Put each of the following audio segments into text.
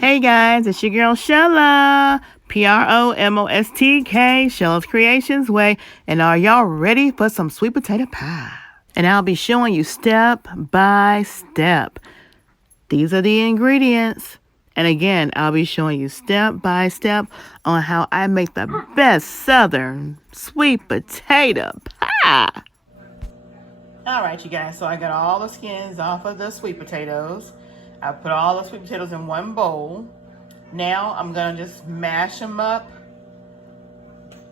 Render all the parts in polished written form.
Hey guys, it's your girl Shella, PromoSTK, Shella's Creations Way, and are y'all ready for some sweet potato pie? And I'll be showing you step by step. These are the ingredients. And again, I'll be showing you step by step on how I make the best southern sweet potato pie. Alright you guys, so I got all the skins off of the sweet potatoes. I put all the sweet potatoes in one bowl. Now I'm gonna just mash them up,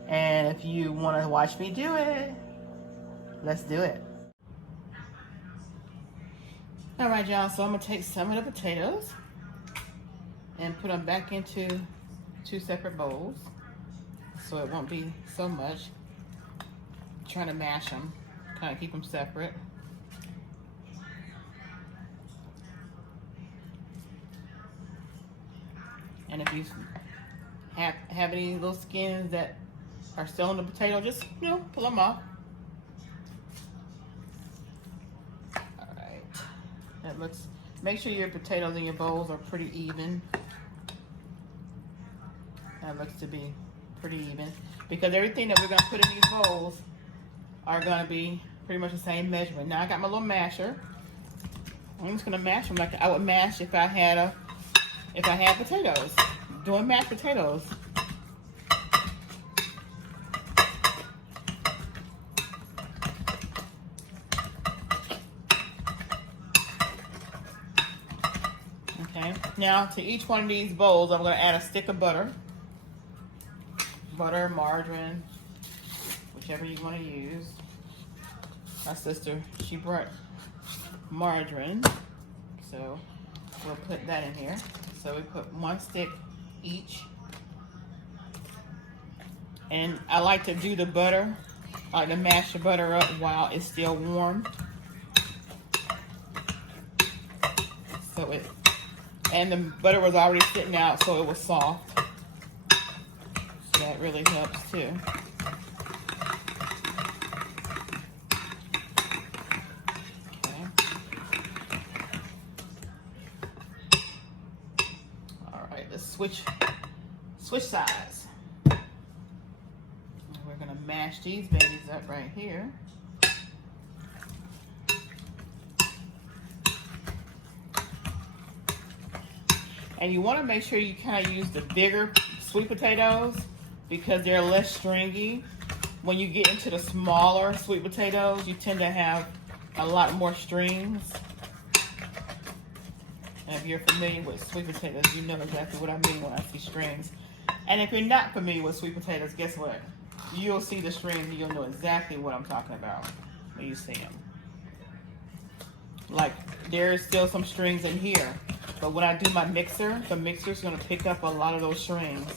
and if you want to watch me do it, let's do it. All right, y'all, so I'm gonna take some of the potatoes and put them back into two separate bowls so it won't be so much. I'm trying to mash them, kind of keep them separate. And if you have any little skins that are still on the potato, just, pull them off. All right. That looks, make sure your potatoes in your bowls are pretty even. That looks to be pretty even, because everything that we're gonna put in these bowls are gonna be pretty much the same measurement. Now I got my little masher. I'm just gonna mash them like I would mash if I had potatoes, doing mashed potatoes. Okay, now to each one of these bowls, I'm gonna add a stick of butter. Butter, margarine, whichever you wanna use. My sister, she brought margarine, so we'll put that in here. So we put one stick each. And I like to do the butter, I like to mash the butter up while it's still warm. And the butter was already sitting out, so it was soft. So that really helps too. Okay. All right, let's switch sides. We're gonna mash these babies up right here. And you want to make sure you kind of use the bigger sweet potatoes because they're less stringy. When you get into the smaller sweet potatoes, you tend to have a lot more strings. And if you're familiar with sweet potatoes, you know exactly what I mean when I see strings. And if you're not familiar with sweet potatoes, guess what? You'll see the strings and you'll know exactly what I'm talking about when you see them. Like, there's still some strings in here. But when I do my mixer, the mixer's gonna pick up a lot of those strings.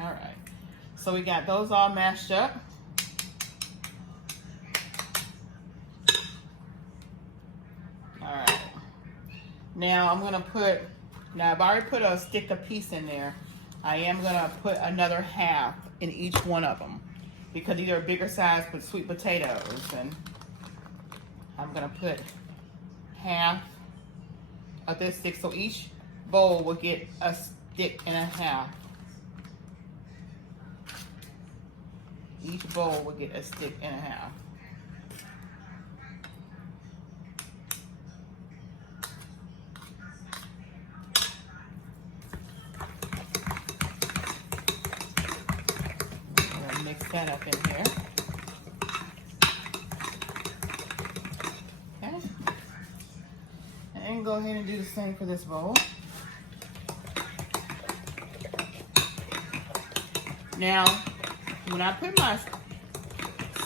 All right, so we got those all mashed up. Now I'm gonna put, now I've already put a stick of piece in there. I am gonna put another half in each one of them because these are bigger size but sweet potatoes, and I'm gonna put half of this stick, so each bowl will get a stick and a half. Each bowl will get a stick and a half. Mix that up in here. Okay. And go ahead and do the same for this bowl. Now, when I put my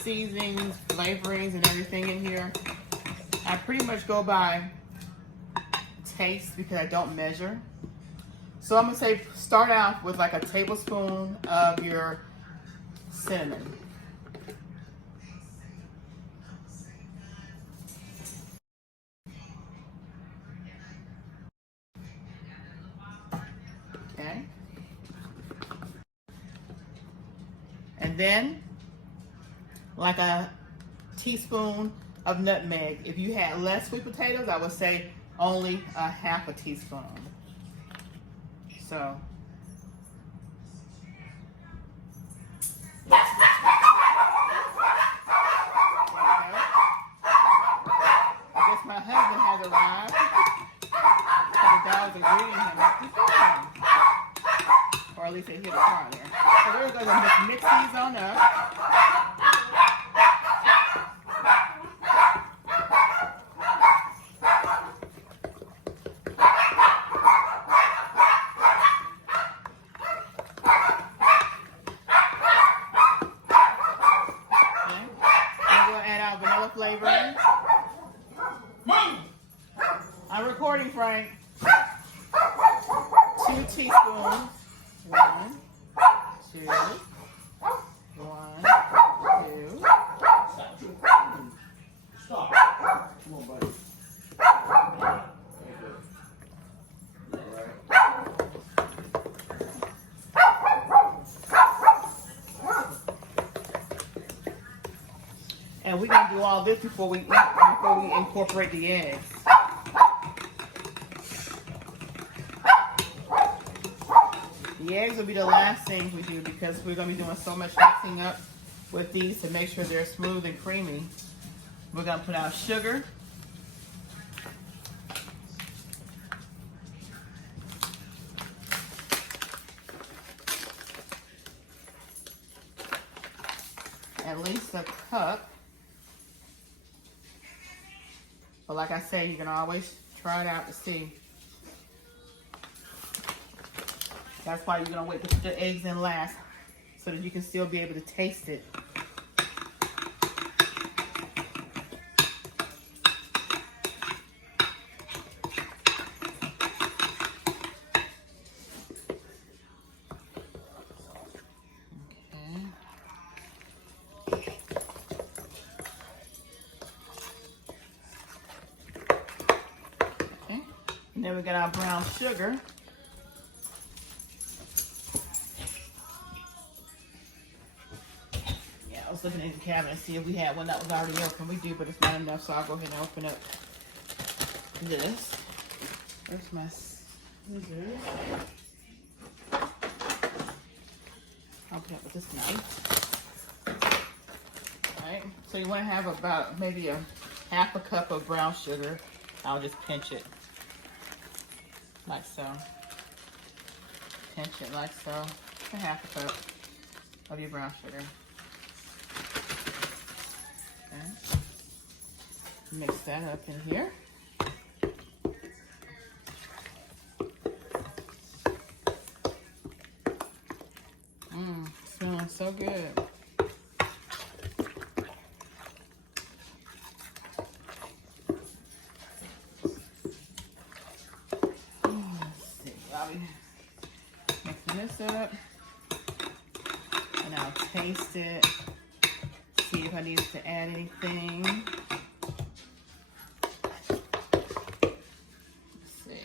seasonings, flavorings, and everything in here, I pretty much go by taste because I don't measure. So I'm gonna say start out with like a tablespoon of your cinnamon. And then like a teaspoon of nutmeg. If you had less sweet potatoes, I would say only a half a teaspoon. So my husband has arrived. So the dogs are greeting him. Or at least they hear the car there. So we're going to just mix these on up. Okay. Then we'll add our vanilla flavoring. I'm recording, Frank. 2 teaspoons. 1, 2, 1, 2. Stop. Come on, buddy. And we're gonna do all this before we incorporate the eggs. The eggs will be the last thing we do because we're going to be doing so much mixing up with these to make sure they're smooth and creamy. We're going to put our sugar. At least a cup. But like I say, you can always try it out to see. That's why you're going to wait to put the eggs in last so that you can still be able to taste it. Okay. And then we got our brown sugar. I was looking in the cabinet and see if we had one that was already open. We do, but it's not enough, so I'll go ahead and open up this. Where's my scissors? I'll put up with this knife. Alright, so you want to have about maybe a half a cup of brown sugar. I'll just pinch it like so. Pinch it like so. A half a cup of your brown sugar. Okay. Mix that up in here. Smelling so good. Let's see, Bobby. Mixing this up. And I'll taste it. See if I need to add anything. Let's see.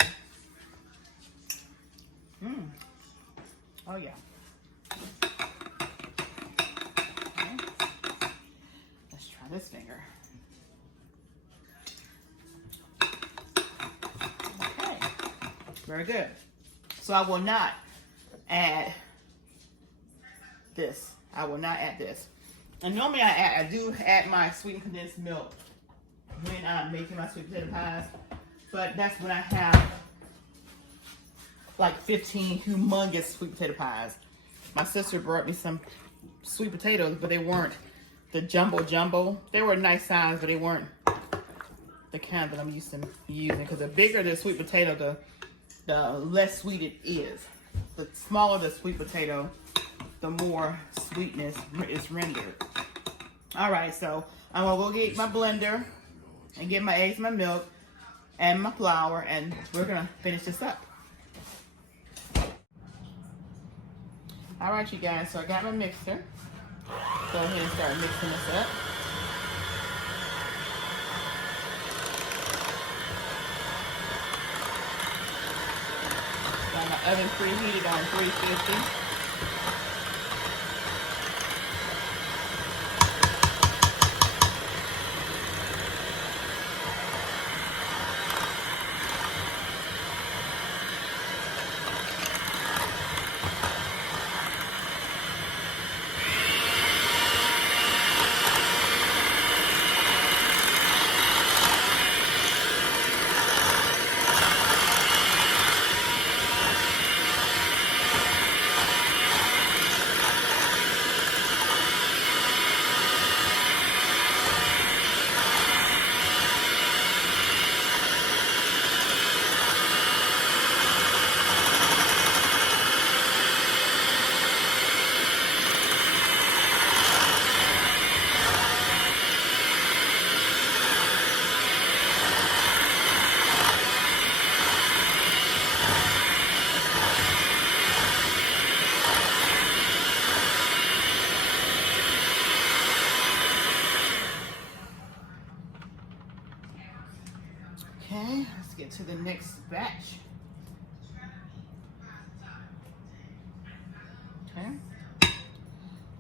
Oh yeah. Okay. Let's try this finger. Okay. Very good. So I will not add this. I will not add this. And normally I do add my sweetened condensed milk when I'm making my sweet potato pies, but that's when I have like 15 humongous sweet potato pies. My sister brought me some sweet potatoes, but they weren't the jumbo. They were a nice size, but they weren't the kind that I'm used to using, because the bigger the sweet potato, the less sweet it is. The smaller the sweet potato, the more sweetness is rendered. All right, so I'm gonna go get my blender and get my eggs, my milk, and my flour, and we're gonna finish this up. All right, you guys, so I got my mixer. Go ahead and start mixing this up. Got my oven preheated on 350. to the next batch. Okay.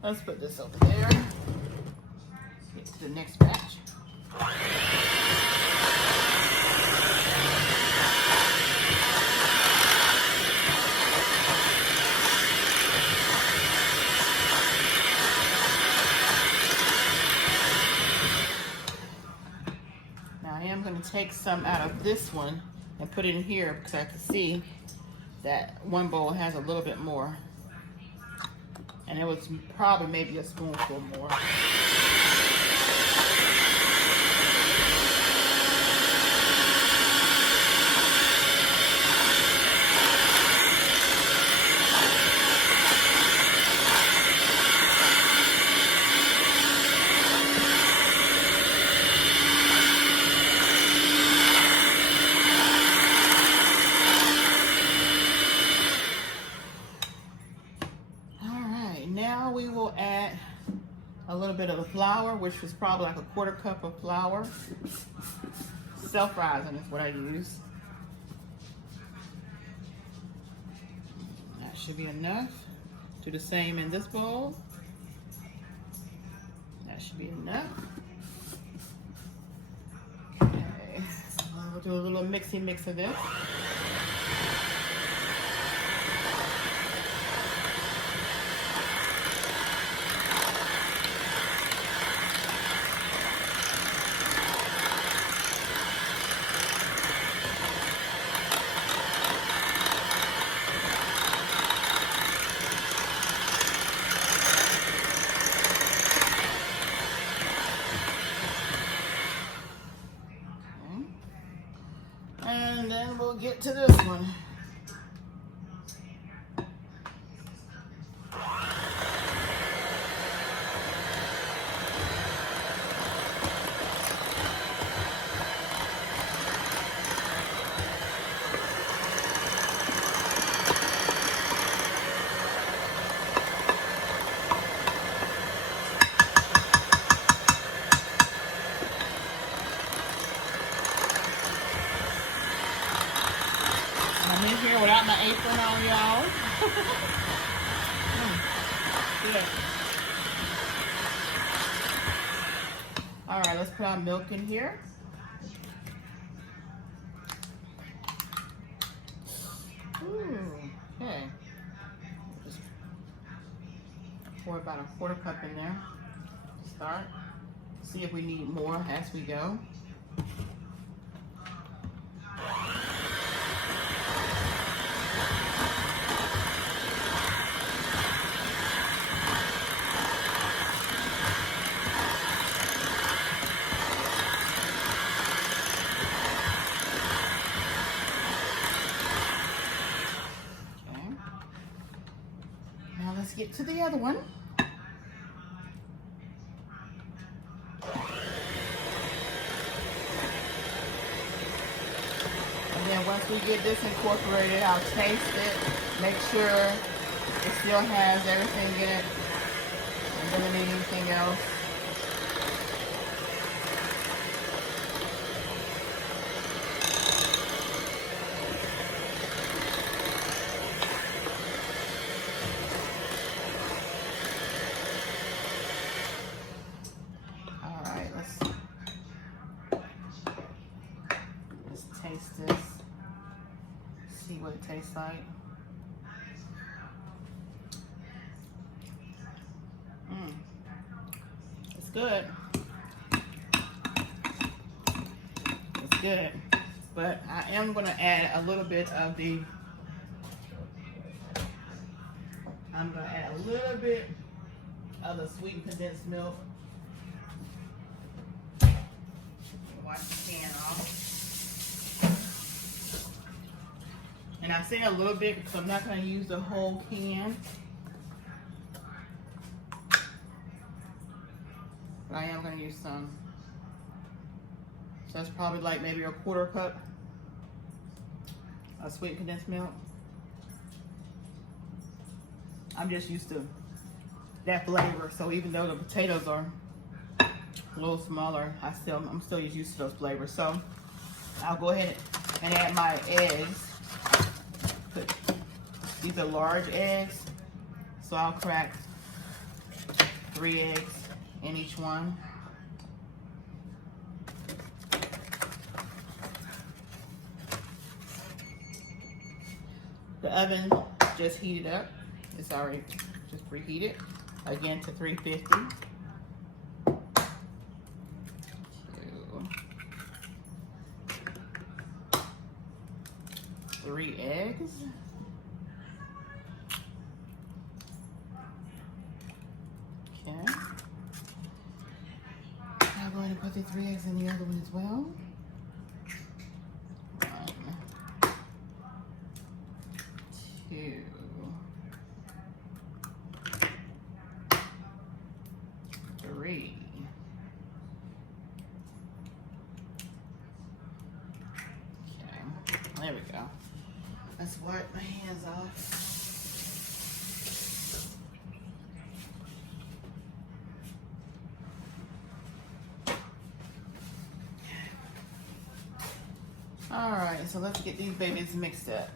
Let's put this over there. Get to the next batch. Now I am going to take some out of this one and put it in here because I can see that one bowl has a little bit more. And it was probably maybe a spoonful more. Now we will add a little bit of the flour, which was probably like a 1/4 cup of flour. Self-rising is what I use. That should be enough. Do the same in this bowl. That should be enough. Okay, we'll do a little mixy mix of this. And then we'll get to this one. I'm in here without my apron on, y'all. Good. All right, let's put our milk in here. Ooh, okay. Just pour about a 1/4 cup in there to start. See if we need more as we go. Let's get to the other one. And then once we get this incorporated, I'll taste it, make sure it still has everything in it and doesn't need anything else. Taste this, see what it tastes like. It's good. It's good. But I am going to add a little bit of the, sweetened condensed milk. Wash the can off. And I say a little bit because I'm not going to use the whole can. But I am going to use some. So that's probably like maybe a 1/4 cup of sweetened condensed milk. I'm just used to that flavor. So even though the potatoes are a little smaller, I'm still used to those flavors. So I'll go ahead and add my eggs. These are large eggs, so I'll crack 3 eggs in each one. The oven just heated up. It's already just preheated. Again to 350. 3 eggs. Okay. I'm going to put the 3 eggs in the other one as well. 1, 2, 3. Okay, there we go. Let's wipe my hands off. All right, so let's get these babies mixed up.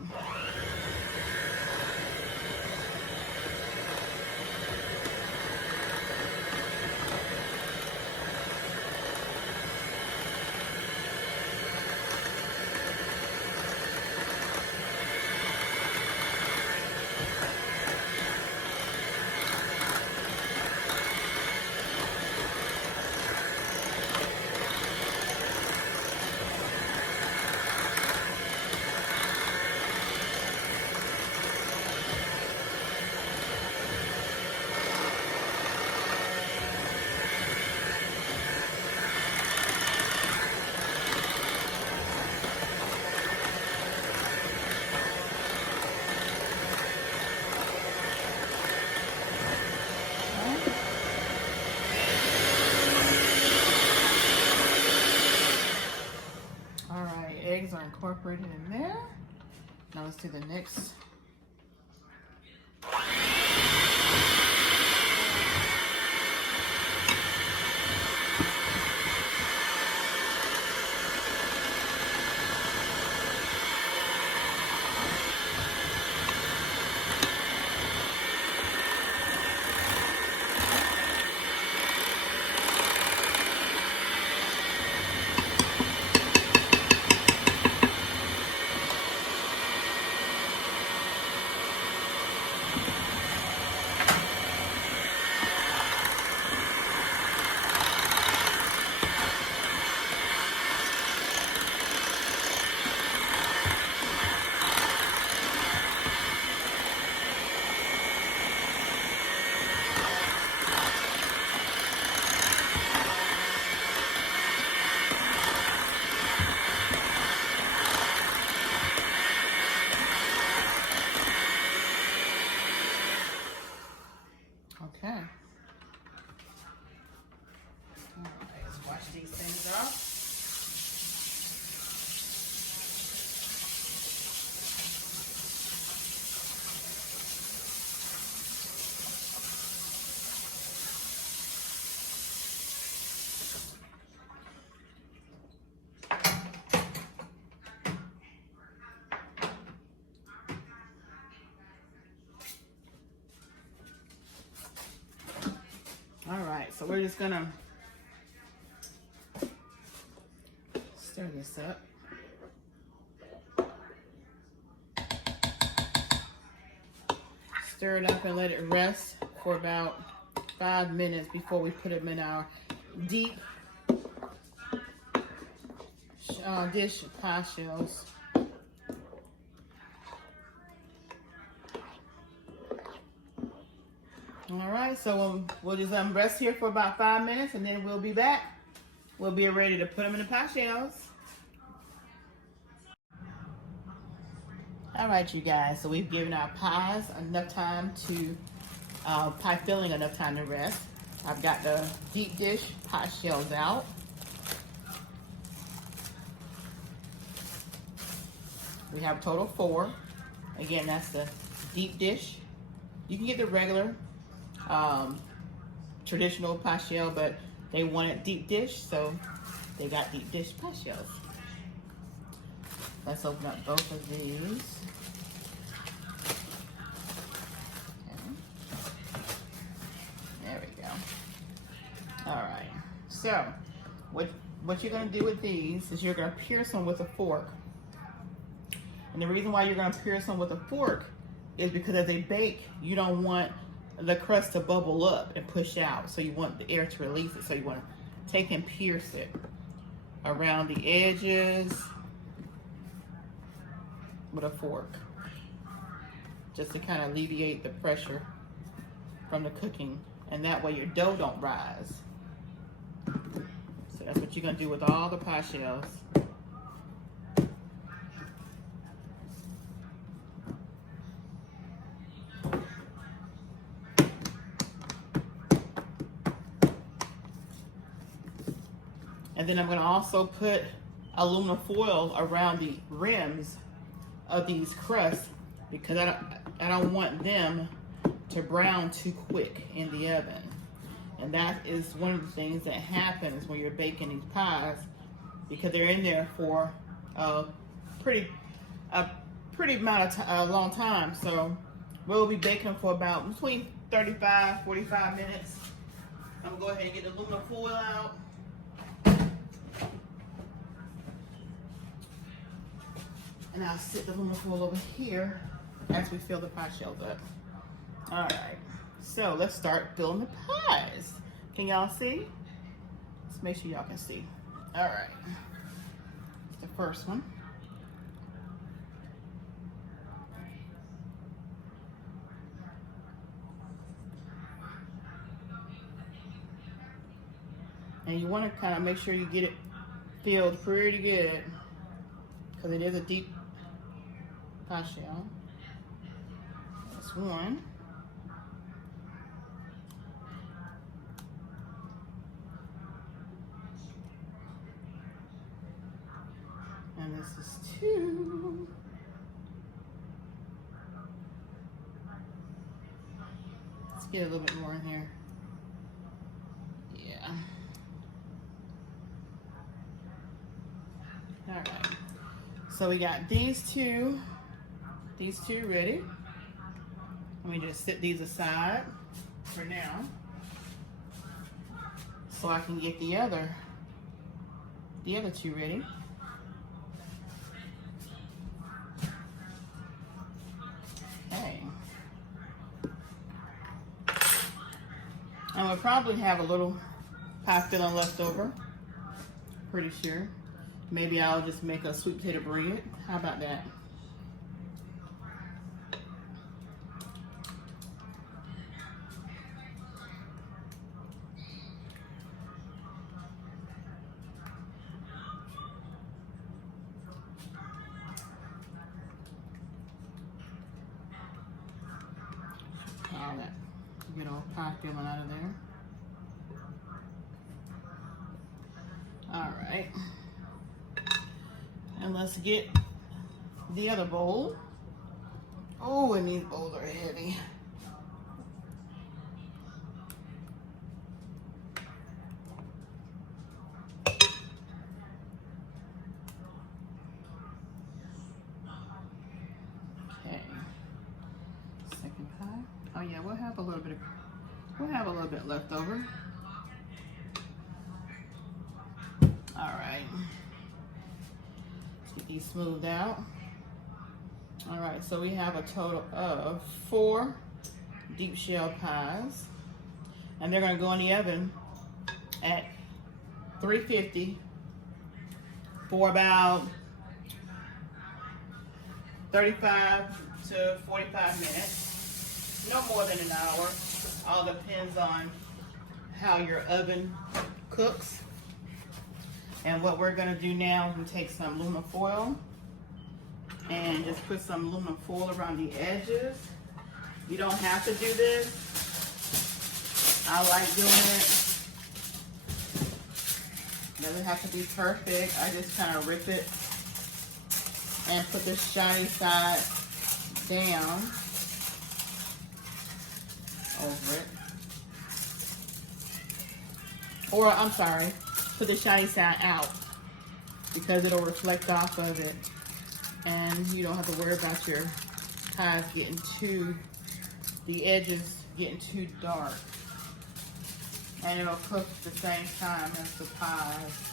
Eggs are incorporated in there. Now let's do the next. Okay. All right, let's wash these things off. All right, so we're just gonna stir this up. Stir it up and let it rest for about 5 minutes before we put them in our deep dish pie shells. All right, so we'll just rest here for about 5 minutes and then we'll be back. We'll be ready to put them in the pie shells. All right, you guys, so we've given our pies enough time to, pie filling enough time to rest. I've got the deep dish pie shells out. We have a total of 4. Again, that's the deep dish. You can get the regular traditional pie shell, but they wanted deep dish, so they got deep dish pie shells. Let's open up both of these. There we go. All right. So, what you're going to do with these is you're going to pierce them with a fork. And the reason why you're going to pierce them with a fork is because as they bake, you don't want the crust to bubble up and push out. So you want the air to release it. So you want to take and pierce it around the edges with a fork, just to kind of alleviate the pressure from the cooking, and that way your dough don't rise. So that's what you're going to do with all the pie shells. And then I'm going to also put aluminum foil around the rims of these crusts because I don't want them to brown too quick in the oven. And that is one of the things that happens when you're baking these pies, because they're in there for a pretty amount of long time. So we'll be baking them for about between 35-45 minutes. I'm gonna go ahead and get the aluminum foil out. And I'll sit the aluminum foil over here as we fill the pie shells up. All right, so let's start filling the pies. Can y'all see? Let's make sure y'all can see. All right, the first one. And you want to kind of make sure you get it filled pretty good, because it is a deep pie shell. That's one. And this is two. Let's get a little bit more in here. Yeah. All right. So we got these two ready. Let me just set these aside for now, so I can get the other two ready. Okay. And we'll probably have a little pie filling left over. Pretty sure. Maybe I'll just make a sweet potato bread. How about that? All that good old pie filling out of there. All right. And let's get the other bowl. Oh, and these bowls are heavy. Okay. Second pie. Oh yeah, we'll have a little bit left over. All right. Get these smoothed out. All right, so we have a total of 4 deep shell pies, and they're going to go in the oven at 350 for about 35 to 45 minutes, no more than an hour. All depends on how your oven cooks. And what we're gonna do now is we take some aluminum foil and just put some aluminum foil around the edges. You don't have to do this. I like doing it. It doesn't have to be perfect. I just kind of rip it and put the shiny side down over it. Or, I'm sorry, put the shiny side out because it'll reflect off of it And you don't have to worry about your pies getting the edges getting too dark. And it'll cook at the same time as the pies.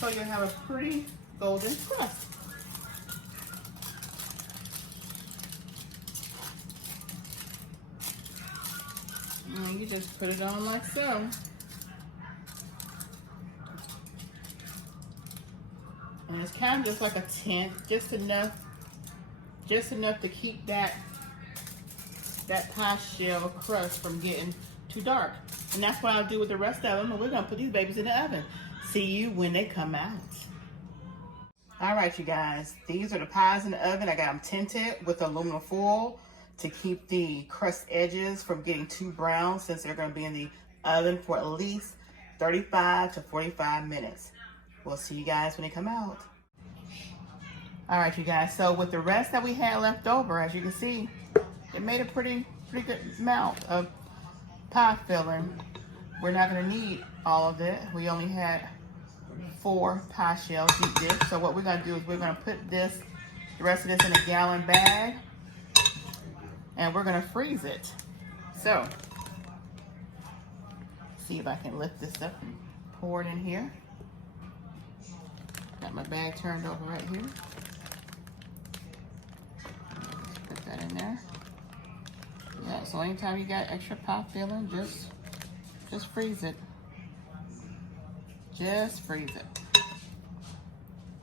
So you'll have a pretty golden crust. And you just put it on like so. And it's kind of just like a tent, just enough to keep that pie shell crust from getting too dark. And that's what I'll do with the rest of them. And we're gonna put these babies in the oven. See you when they come out. All right, you guys, these are the pies in the oven. I got them tinted with aluminum foil to keep the crust edges from getting too brown, since they're gonna be in the oven for at least 35 to 45 minutes. We'll see you guys when they come out. All right, you guys, so with the rest that we had left over, as you can see, it made a pretty good amount of pie filling. We're not gonna need all of it. We only had 4 pie shells deep dish. So what we're gonna do is we're gonna put the rest of this in a gallon bag, and we're gonna freeze it. So, see if I can lift this up and pour it in here. Got my bag turned over right here. Put that in there. Yeah, so anytime you got extra pie filling, just freeze it. Just freeze it.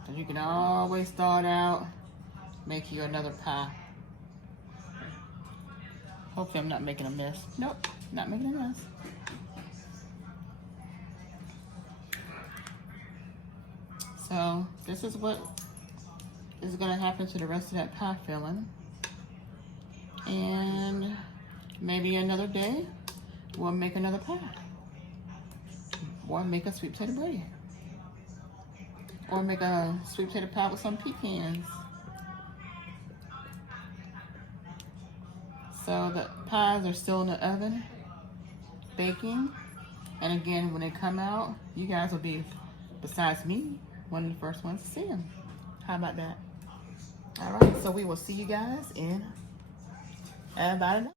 And you can always thaw it out, make you another pie. Hopefully I'm not making a mess. Nope, not making a mess. So this is what is gonna happen to the rest of that pie filling. And maybe another day, we'll make another pie. Or make a sweet potato bread. Or make a sweet potato pie with some pecans. So the pies are still in the oven, baking. And again, when they come out, you guys will be, besides me, one of the first ones to see them. How about that? All right, so we will see you guys in about an hour.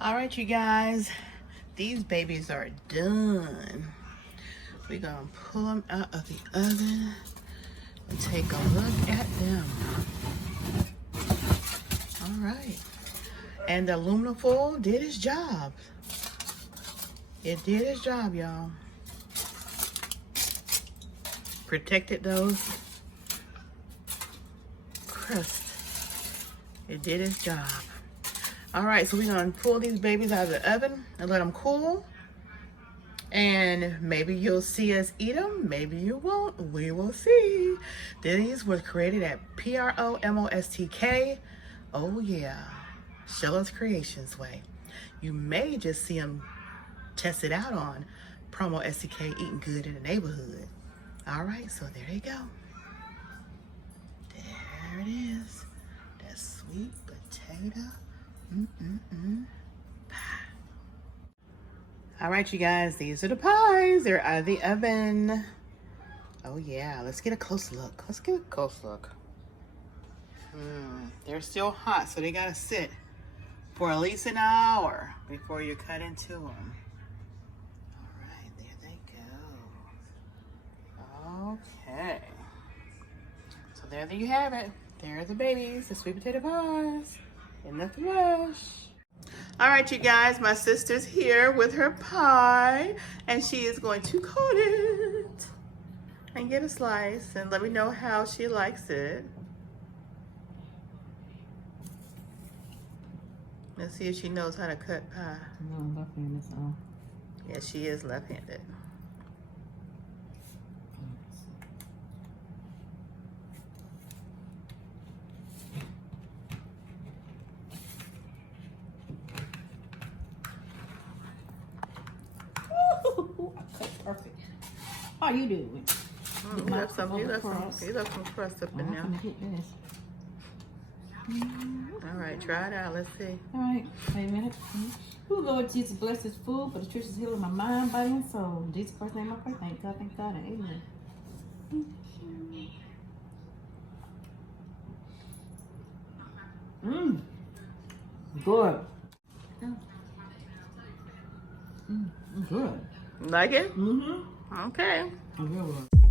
All right, you guys, these babies are done. We're gonna pull them out of the oven and take a look at them. All right, and the aluminum foil did its job. It did its job, y'all. Protected those crusts. It did its job. All right, so we're gonna pull these babies out of the oven and let them cool. And maybe you'll see us eat them, maybe you won't, we will see. These were created at PromoSTK. Oh yeah, Sheila's Creations way. You may just see them tested out on PromoSTK, eating good in the neighborhood. All right, so there you go. There it is, that sweet potato. Pie. All right, you guys, these are the pies. They're out of the oven. Oh yeah, let's get a close look. Let's get a close look. They're still hot, so they gotta sit for at least an hour before you cut into them. All right, there they go. Okay. So there you have it. There are the babies, the sweet potato pies in the flesh. All right, you guys, my sister's here with her pie, and she is going to coat it and get a slice and let me know how she likes it. Let's see if she knows how to cut pie. No, left-handed, so. Yeah, she is left-handed. Perfect. How you doing? You left some crust up in there. Get this. All right, try it out. Let's see. All right, wait a minute. Ooh, Lord Jesus, bless this food, for the truth is healing my mind, body, and soul. In Jesus Christ's name I pray. Thank God, and amen. Good. Good. Like it? Mm-hmm. Okay. Good.